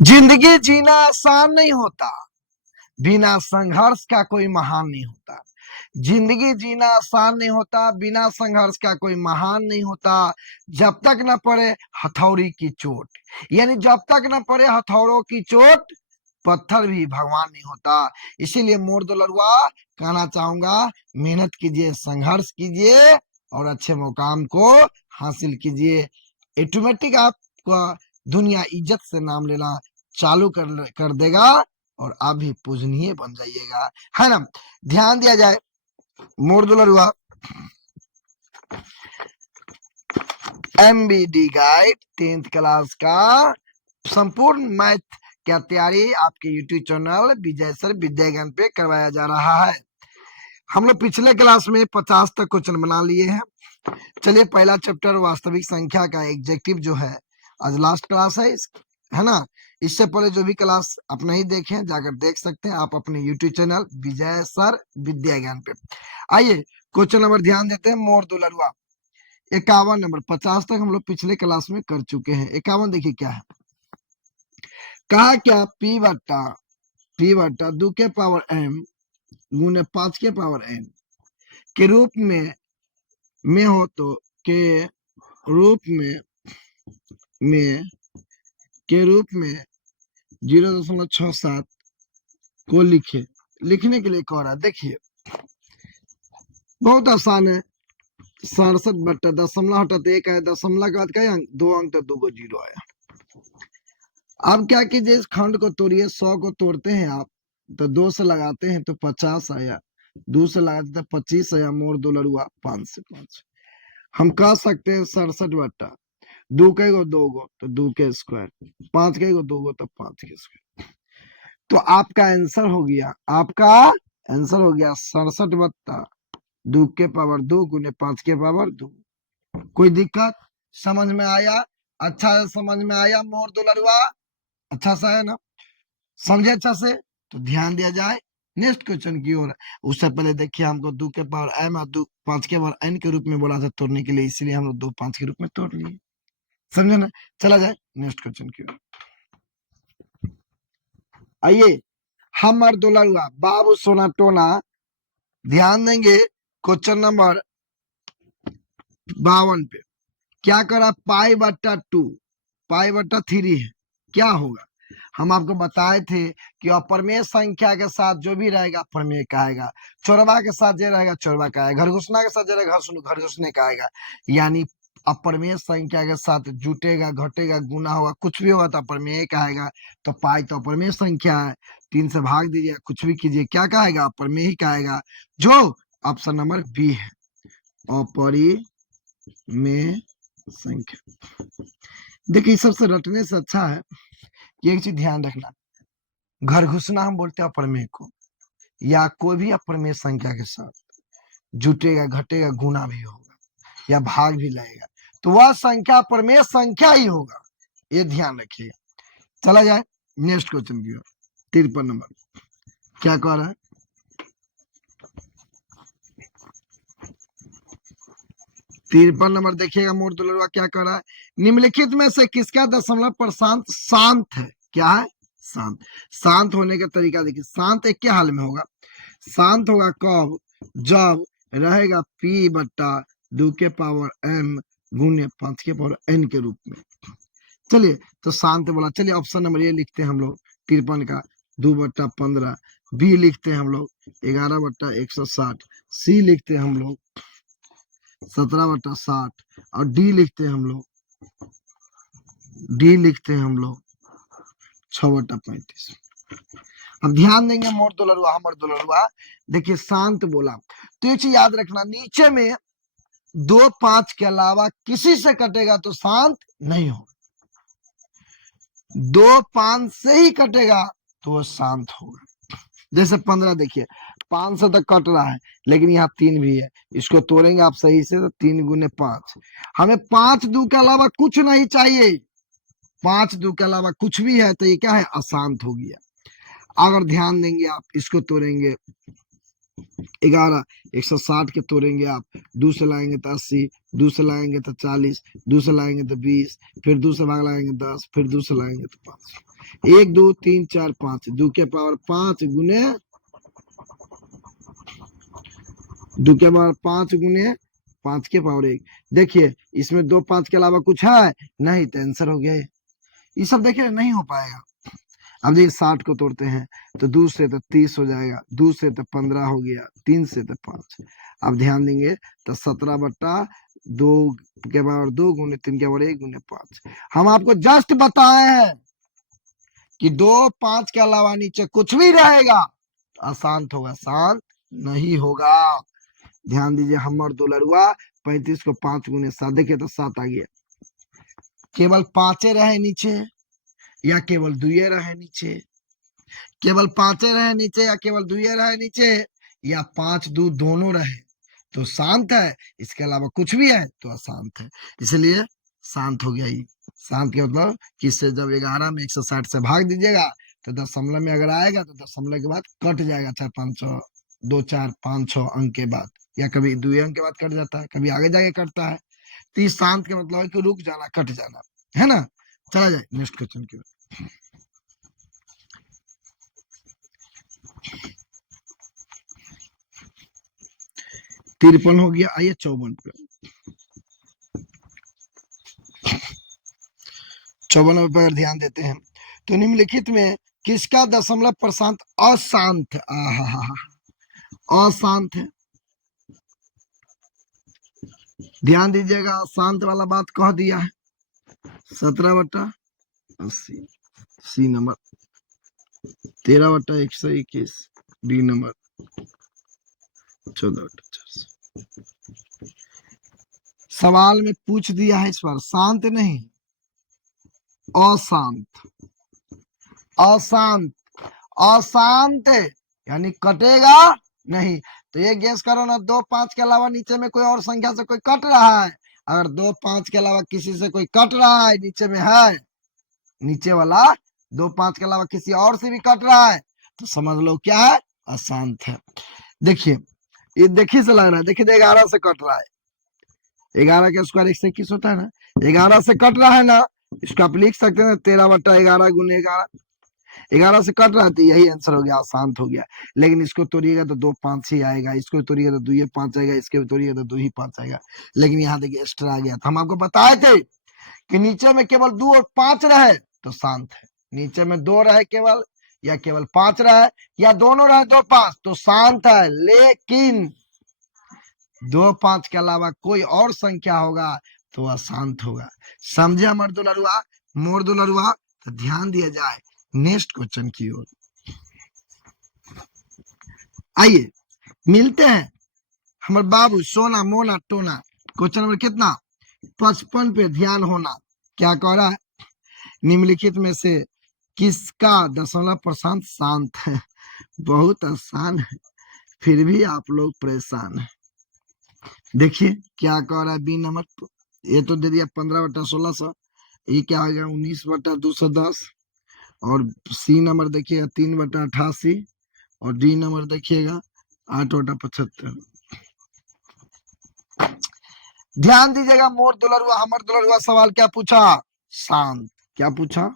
जिंदगी जीना आसान नहीं होता, बिना संघर्ष का कोई महान नहीं होता। जिंदगी जीना आसान नहीं होता, बिना संघर्ष का कोई महान नहीं होता। जब तक न पड़े हथौड़ी की चोट, यानी जब तक न पड़े हथौड़ों की चोट, पत्थर भी भगवान नहीं होता। इसीलिए मोर दुलरुआ कहना चाहूंगा, मेहनत कीजिए, संघर्ष कीजिए और अच्छे मुकाम को हासिल कीजिए। ऑटोमेटिक आपका दुनिया इज्जत से नाम लेना चालू कर देगा और आप भी पूजनीय बन जाइएगा, है ना। ध्यान दिया जाए, मोर दुलरुआ MBD गाइड 10th क्लास का संपूर्ण मैथ क्या तैयारी आपके YouTube चैनल विजय सर विद्या ज्ञान पे करवाया जा रहा है। हम लोग पिछले क्लास में 50 तक क्वेश्चन बना लिए हैं। चलिए, पहला चैप्टर वास्तविक संख्या का एग्जेक्टिव जो है, आज लास्ट क्लास है ना। इससे पहले जो भी क्लास आप नहीं देखे हैं, जाकर देख सकते हैं आप अपने YouTube चैनल विजय सर विद्या ज्ञान पे। आइए क्वेश्चन नंबर ध्यान देते हैं, मोर दुलरुआ 51 नंबर। 50 तक हम लोग पिछले क्लास में कर चुके हैं। 51 देखिए क्या है, कहा क्या P बट्टा 2 के पावर m गुने 5 के पावर n के रूप में हो तो के रूप में 0.67 को लिखने के लिए कह रहा है। देखिए बहुत आसान है, 67 बट्टा दशमलव हटा 1 है, दशमलव के बाद क्या अंक, 2 अंक तो 2 को 0 आया। अब क्या कीजिए, इस खंड को तोड़िए। 100 को तोड़ते हैं आप तो 2 से लगाते हैं तो 50 आया, 2 से लगाते तो 25 आया। मोर दुलरुआ 5 से 5 हम कह सकते हैं 67 बट्टा 2 के गो 2 गो तो 2 के स्क्वायर, 5 के गो 2 गो तो 5 के स्क्वायर। तो आपका आंसर हो गया, 67 बट्टा 2 के पावर 2 गुने 5 के पावर 2। कोई दिक्कत समझ में आया? अच्छा समझ में आया मोर दुलरुआ? अच्छा सा है ना, समझे अच्छा से? तो ध्यान दिया जाए नेक्स्ट क्वेश्चन की ओर। उससे पहले देखिए, हमको 2 के पावर m और 5 के पावर n के रूप में बोला था तोड़ने के लिए, इसलिए हम लोग 2 5 के रूप में तोड़ लिए, समझे ना। चला जाए नेक्स्ट क्वेश्चन की ओर। आइए, हमर दुलरुआ बाबू सोना टोना, ध्यान देंगे क्वेश्चन नंबर 52 पे। क्या करा, पाई बट्टा 2 पाई बट्टा 3 है, क्या होगा? हम आपको बताए थे कि अपरमेय संख्या के साथ जो भी रहेगा अपरमेय का आएगा, चौरवा के साथ जो रहेगा चौरवा का आएगा, घर घुसना के साथ जो रहेगा घर घुसने का आएगा। यानी अपरमेय संख्या के साथ जुटेगा, घटेगा, गुना होगा, कुछ भी होगा तो अपरमेय का आएगा। तो पाई तो अपरमेय संख्या है, 3 से भाग दीजिए, कुछ भी कीजिए, क्या कहेगा? अपरमेय ही कहेगा, जो ऑप्शन नंबर बी है, अपरिमेय संख्या। देखिए सबसे रटने से अच्छा है कि एक चीज ध्यान रखना, घर घुसना हम बोलते हैं अपरमेय को, या कोई भी अपरमेय संख्या के साथ जुटेगा, घटेगा, गुना भी होगा या भाग भी लगेगा तो वह संख्या अपरमेय संख्या ही होगा, ये ध्यान रखिएगा। चला जाए नेक्स्ट क्वेश्चन की ओर। 53 नंबर क्या कह रहा है, तिरपन नंबर देखिएगा मोर दुलरुआ क्या कर रहा है, निम्नलिखित में से किसका दशमलव प्रशांत शांत है? क्या है? शांत। शांत होने का तरीका देखिए, शांत एक के हाल में होगा, शांत होगा कब? जब रहेगा P बट्टा 2 के पावर m गुने 5 के पावर n के रूप में। चलिए तो शांत बोला, चलिए ऑप्शन नंबर ए लिखते हैं हम लोग 53 का 2 बट्टा 15, बी लिखते हैं हम लोग 11 बट्टा 160, सी लिखते हैं हम लोग 17 बट्टा 60 और डी लिखते हैं हम लोग 6 बट्टा 35। अब ध्यान देंगे मोर दुलरुआ हमर दुलरुआ, देखिए शांत बोला तो ये चीज याद रखना, नीचे में 2 5 के अलावा किसी से कटेगा तो शांत नहीं होगा, 2 5 से ही कटेगा तो वो शांत होगा। जैसे 15 देखिए 5 से तक कट रहा है, लेकिन यहाँ 3 भी है, इसको तोड़ेंगे आप सही से तो 3 गुने 5, हमें 5 2 के अलावा कुछ नहीं चाहिए, 5 2 के अलावा कुछ भी है तो ये क्या है? अशांत हो गया। अगर ध्यान देंगे आप, इसको तोड़ेंगे 11 160 के तोड़ेंगे आप, 2 से लाएंगे तो 80, 2 से लाएंगे तो 40, 2 से लाएंगे तो 20, फिर 2 से भाग लाएंगे 10, फिर 2 से लाएंगे तो 5। 1 2 3 4 5, 2 के पावर 5 गुने 2 के पावर 5 गुने 5 के पावर 1। देखिए इसमें 2 5 के अलावा कुछ है नहीं, तो आंसर हो गया ये सब। देखिए नहीं हो पाएगा। अब देखिए 60 को तोड़ते हैं तो 2 से तो 30 हो जाएगा, 2 से तो 15 हो गया, 3 से तो 5। अब ध्यान देंगे तो 17/2 के बराबर 2 गुने 3 के बराबर 1 गुने 5। हम आपको जस्ट बताए हैं कि 2 5 के अलावा नीचे कुछ भी रहेगा तो अशांत होगा, शांत नहीं होगा। ध्यान दीजिए, हमर दुलरुआ 35 को 5 गुने 7, देखिए तो 7 आ गया। केवल 5 रहे नीचे या केवल 2 रहे नीचे, केवल 5 रहे नीचे या केवल 2 रहे नीचे, या 5 2 दोनों रहे तो शांत है, इसके अलावा कुछ भी है तो अशांत है, इसलिए शांत हो गया। ये शांत के मतलब किससे, जब 11 में 160 से भाग दीजिएगा तो दशमलव में अगर आएगा तो दशमलव के बाद कट जाएगा, 4 5 6 2 4 5 6 अंक के बाद, या कभी 2 अंक के बाद कट जाता है, कभी आगे जाके कटता है। तो इस शांत के मतलब है कि रुक जाना, कट जाना, है ना। चला जाए नेक्स्ट क्वेश्चन की ओर। 53 हो गया। आइए 54 पे। 54 पे अगर ध्यान देते हैं तो निम्नलिखित में किसका दशमलव प्रशांत अशांत है? अशांत है। ध्यान दीजिएगा, अशांत वाला बात कह दिया है। 17/80 सी नंबर, 13/121 डी नंबर, 14/400। सवाल में पूछ दिया है इस बार शांत नहीं, अशांत। अशांत, अशांत यानी कटेगा नहीं। तो ये गेस करो ना, 2 5 के अलावा नीचे में कोई और संख्या से कोई कट रहा है। अगर 2 5 के अलावा किसी से कोई कट रहा है, नीचे में है, नीचे वाला 2 5 के अलावा किसी और से भी कट रहा है, तो समझ लो क्या है, अशांत है। देखिए ये देखिए से लग रहा है, देखिए 11 से कट रहा है, 11 का स्क्वायर 121 होता है ना, 11 से कट रहा है ना, इसको आप लिख सकते हैं 13/11 गुने 11, 11 से कट रहा है, तो यही आंसर हो गया, शांत हो गया। लेकिन इसको तोड़िएगा तो 2 5 ही आएगा, इसको तोड़िएगा तो 2 5 आएगा, इसके तोड़िएगा तो 2 ही 5 आएगा। लेकिन यहाँ देखिए एक्स्ट्रा आ गया। तो हम आपको बताए थे कि नीचे में केवल 2 और 5 रहे तो शांत है, नीचे में 2 रहे केवल, या केवल 5 रहे, या दोनों रहे 2 5 तो शांत है। लेकिन 2 5 के अलावा कोई और संख्या होगा तो अशांत होगा। समझे हमर दुलरुआ, मोर दुलरुआ? तो ध्यान दिया जाए नेक्स्ट क्वेश्चन की ओर। आइए मिलते हैं हमारे बाबू सोना मोना टोना। क्वेश्चन नंबर कितना? 55 पे ध्यान होना। क्या कह रहा है? निम्नलिखित में से किसका दशमलव प्रशांत शांत है? बहुत आसान है, फिर भी आप लोग परेशान है। देखिए क्या कह रहा है बी नंबर, ये तो दे दिया 15/1600, ये क्या आ गया 19/210, और सी नंबर देखिएगा 3/88, और डी नंबर देखिएगा 8/75। ध्यान दीजिएगा मोर दुलरुआ हमर दुलरुआ, सवाल क्या पूछा? शांत। क्या पूछा?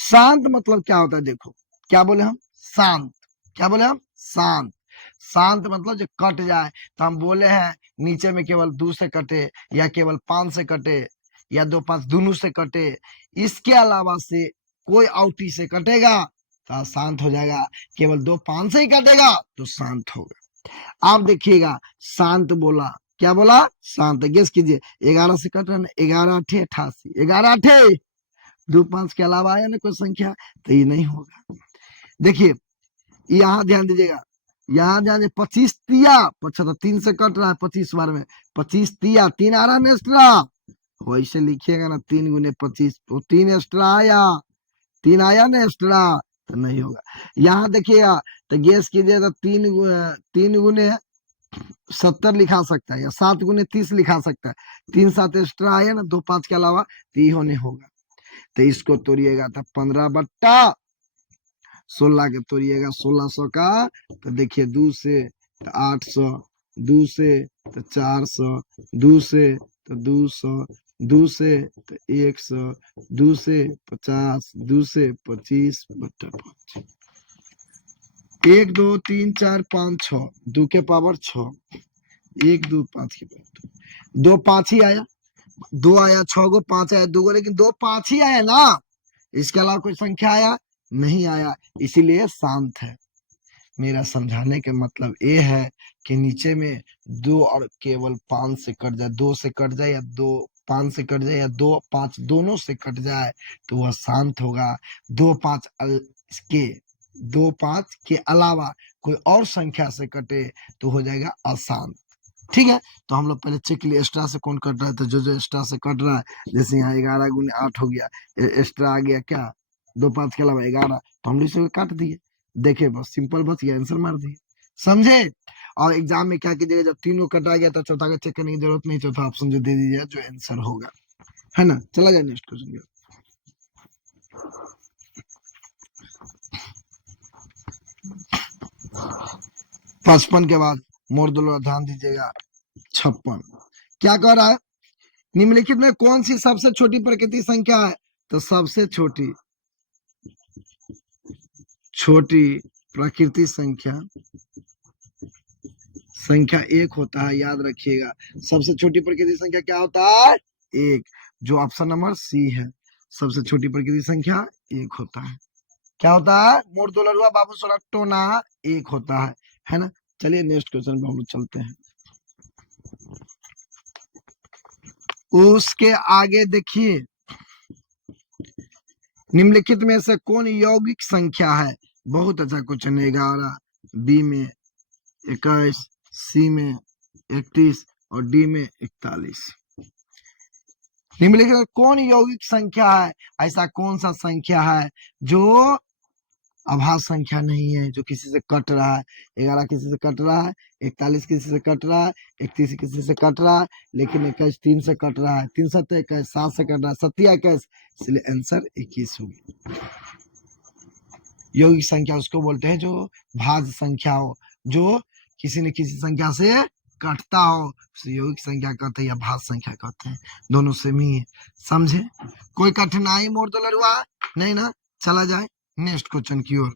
शांत मतलब क्या होता है? देखो क्या बोले हम, शांत। क्या बोले हम? शांत। शांत मतलब जो कट जाए, तो हम बोले हैं नीचे में केवल 2 से कटे, या केवल 5 से कटे, या 2 5 दोनों से कटे, इसके अलावा से कोई आउटी से कटेगा तो शांत हो जाएगा, केवल 2 5 से ही कटेगा तो शांत होगा। आप देखिएगा शांत बोला, क्या बोला? शांत। गेस कीजिए 11 से कट रहा है, 11 8 88, 11 8 2 5 के अलावा आया ना कोई संख्या, तो ये नहीं होगा। देखिए यहाँ ध्यान दीजिएगा, यहाँ ध्यान 25 तिया 75, 3 से कट रहा है 25 बार में, 25 तिया 3 आ रहा है एक्स्ट्रा, वैसे लिखिएगा ना 3 गुने 25, तो 3 एक्स्ट्रा आया, 3 आया ना एक्स्ट्रा, तो नहीं होगा। यहाँ देखिएगा तो गेस कीजिए तो 3 गुने 70 लिखा सकता है, या 7 गुने 30 लिखा सकता है, 3 7 एक्स्ट्रा आया ना 2 5 के अलावा, तो ये होने होगा। तो इसको तोड़िएगा तो 15/1600 16 के तोड़िएगा 1600 का, तो देखिए 2 से तो 800, 2 से तो 400, 2 से तो 200, 2 से तो 100, 2 से 50, 2 से 25 बट्टा 5। 1 2 3 4 5 6, 2 के पावर 6, 1 2 5 के पावर 2 5 ही आया, 2 आया, 6 को 5 आया, 2 को, लेकिन 2 5 ही आया ना, इसके अलावा कोई संख्या आया नहीं आया, इसीलिए शांत है। मेरा समझाने का मतलब ये है कि नीचे में 2 और केवल 5 से कट जाए, 2 से कट जाए या 2 5 से कट जाए या 2 5 दोनों से कट जाए तो वह शांत होगा। 2 5 के 2 5 के अलावा कोई और संख्या से कटे तो हो जाएगा अशांत। ठीक है, तो हम लोग पहले चेक लिए एक्स्ट्रा से कौन कट रहा है, तो जो एक्स्ट्रा से कट रहा है, जैसे यहाँ 11 गुने 8 हो गया, एक्स्ट्रा आ गया क्या 2 5 के अलावा 11, तो हम इसे काट दिए, देखे बस सिंपल, बस ये आंसर मार दिए, समझे। और एग्जाम में क्या कीजिएगा, जब तीनों कटा गया तो चौथा का चेक करने की जरूरत नहीं, चौथा ऑप्शन जो दे दीजिएगा जो आंसर होगा, है ना। चला जाए नेक्स्ट क्वेश्चन। 55 के बाद मोड़ दो, ध्यान दीजिएगा 56 क्या कह रहा है, निम्नलिखित में कौन सी सबसे छोटी प्राकृतिक संख्या है, तो सबसे छोटी प्राकृतिक संख्या 1 होता है, याद रखिएगा। सबसे छोटी प्राकृतिक संख्या क्या होता है, 1, जो ऑप्शन नंबर सी है, सबसे छोटी प्राकृतिक संख्या 1 होता है। क्या होता है, मोड़ दो लड़ुआ बाबू सोना टोना 1 होता है ना। चलिए नेक्स्ट क्वेश्चन पे हम लोग चलते हैं। उसके आगे देखिए, निम्नलिखित में से कौन यौगिक संख्या है, बहुत अच्छा क्वेश्चन है। 11, बी में 21, सी में 31 और डी में 41। निम्नलिखित में कौन यौगिक संख्या है, ऐसा कौन सा संख्या है जो अभाज्य संख्या नहीं है, जो किसी से कट रहा है। 11 किसी से कट रहा है, 41 किसी से कट रहा है, 31 किसी से कट रहा है, लेकिन 21 3 से कट रहा है, 3 7 21 7 से कट रहा है, 7 21, इसलिए आंसर 21 होगी। यौगिक संख्या उसको बोलते हैं जो भाज्य संख्या हो, जो किसी न किसी संख्या से कटता हो, यौगिक संख्या कहते हैं या भाज्य संख्या कहते हैं, दोनों सेम ही है, समझे। कोई कठिनाई मोड़ तो लड़ुआ नहीं ना। चला जाए नेक्स्ट क्वेश्चन की ओर।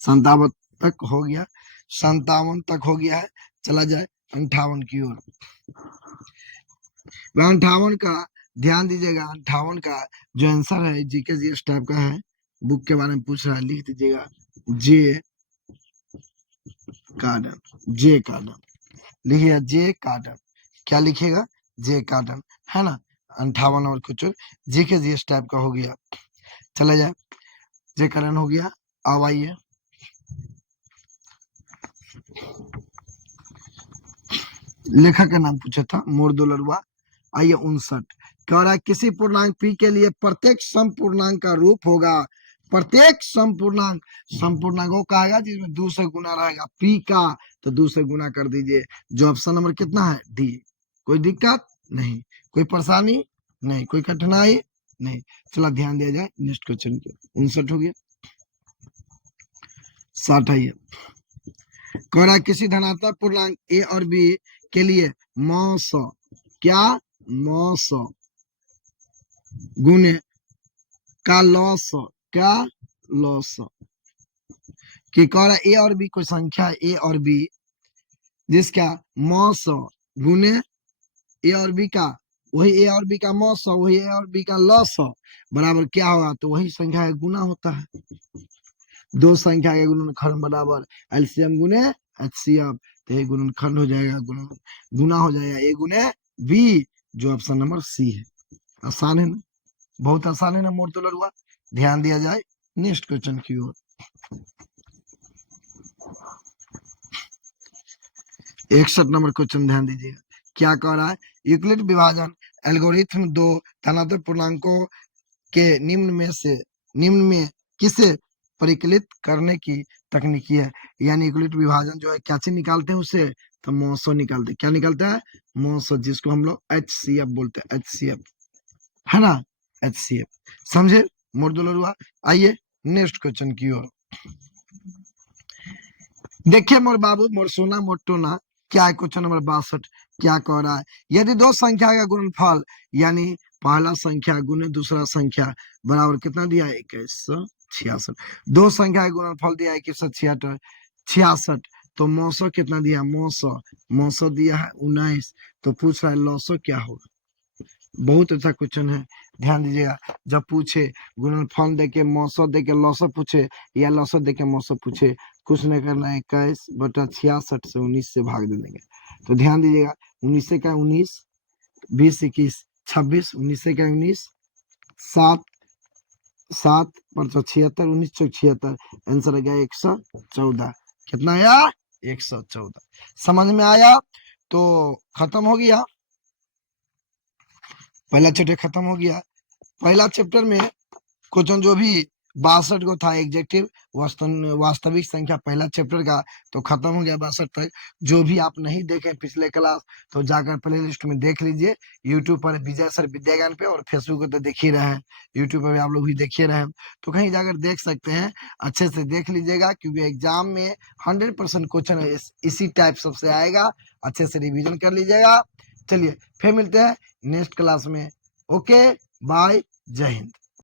57 तक हो गया, 57 तक हो गया है, चला जाए 58 की ओर। 58 का ध्यान दीजिएगा, 58 का जो आंसर है जीके जीएस टाइप का है, बुक के बारे में पूछ रहा है, लिख दीजिएगा जे कार्डन, जे कार्डन लिखिएगा, जे कार्डन, क्या लिखिएगा, जे कार्डन, है ना। 58 और कुछ जीके जीएस टाइप का हो गया। चला जाए, जे कार्डन हो गया। अब आइए लेखक का नाम पूछा था, मोड़ दो लड़ुआ। आइए 59 कह रहा है, किसी पूर्णांक पी के लिए प्रत्येक समपूर्णांक का रूप होगा, प्रत्येक समपूर्णांकों का आएगा जिसमें 2 से गुना रहेगा, पी का तो 2 से गुना कर दीजिए। जो ऑप्शन नंबर कितना है, डी। कोई दिक्कत नहीं, कोई परेशानी नहीं, कोई कठिनाई नहीं। चला ध्यान दिया जाए नेक्स्ट क्वेश्चन पे। 59 हो गया। 60 है, कह रहा है किसी धनात्मक पूर्णांक ए और बी के लिए मौस क्या मौस गुने का लॉस क्या लॉस, कि कह रहा है ए और बी कोई संख्या ए और बी जिसका मौस गुने ए और बी का, वही ए और बी का मौस वही ए और बी का लॉस बराबर क्या होगा, तो वही संख्या का गुना होता है। दो संख्या के गुणनखंड बराबर एलसीएम गुने एचसीएफ, तो ये गुणनखंड हो जाएगा, गुना हो जाएगा ए गुने बी, जो ऑप्शन नंबर सी है। आसान है ना, बहुत आसान है ना मोड़ तो लड़ुआ। ध्यान दिया जाए नेक्स्ट क्वेश्चन की ओर। 61 नंबर क्वेश्चन ध्यान दीजिएगा, क्या कह रहा है, यूक्लिड विभाजन एल्गोरिथम दो धनात्मक पूर्णांकों के निम्न में किसे परिकलित करने की तकनीकी है। यानी यूक्लिड विभाजन जो है क्या चीज निकालते हैं उससे, तो मौसो निकालते हैं। क्या निकलता है, मौसो, जिसको हम लोग HCF बोलते हैं, HCF, है ना, HCF, समझे मोड़ दो लड़ुआ। आइए नेक्स्ट क्वेश्चन की ओर। देखिए मोर बाबू, मोर सोना, मोर टोना, क्या है क्वेश्चन नंबर 62 क्या कह रहा है। यदि दो संख्या का गुणनफल यानी पहला संख्या गुने दूसरा संख्या बराबर कितना दिया है 2166। दो संख्या का गुणनफल दिया है 2166, तो मौसो कितना दिया, मौसो दिया है 19, तो पूछ रहा है लौसो क्या होगा। बहुत अच्छा क्वेश्चन है, ध्यान दीजिएगा। जब पूछे गुणनफल देके मौसो देके लौसो पूछे या लौसो देके मौसो पूछे, कुछ नहीं करना है, 21/66 से 19 से भाग दे देंगे। तो ध्यान दीजिएगा, 19 से क्या 19, 20 21 26, 19 से क्या 19, 7 7 पर 76, 19 चौक 76, आंसर आ गया 114। कितना आया, 114। समझ में आया, तो खत्म हो गया, पहला चैप्टर खत्म हो गया। पहला चैप्टर में क्वेश्चन जो भी 62 को था एग्जेक्टिव वास्तविक संख्या पहला चैप्टर का, तो खत्म हो गया 62 तक। जो भी आप नहीं देखे पिछले क्लास, तो जाकर प्ले लिस्ट में देख लीजिए, यूट्यूब पर विजय सर विद्याज्ञान पे, और फेसबुक पर तो देख ही रहे हैं, यूट्यूब पर भी आप लोग भी देखिए रहे हैं, तो कहीं जाकर देख सकते हैं। अच्छे से देख लीजिएगा, क्योंकि एग्जाम में 100% क्वेश्चन इसी टाइप सबसे आएगा। अच्छे से रिविजन कर लीजिएगा। चलिए फिर मिलते हैं नेक्स्ट क्लास में। ओके बाय, जय हिंद।